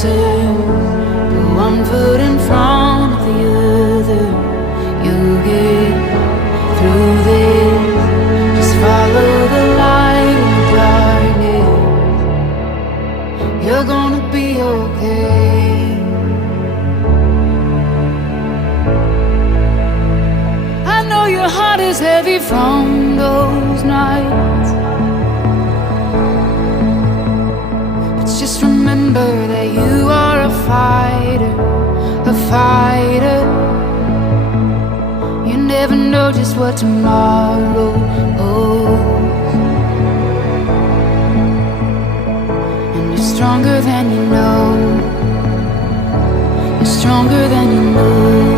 listen, put one foot in front of the other. You'll get through this. Just follow the light in the darkness. You're gonna be okay. I know your heart is heavy from those nights, but just remember that you are a fighter, a fighter. You never know just what tomorrow holds, and you're stronger than you know. You're stronger than you know.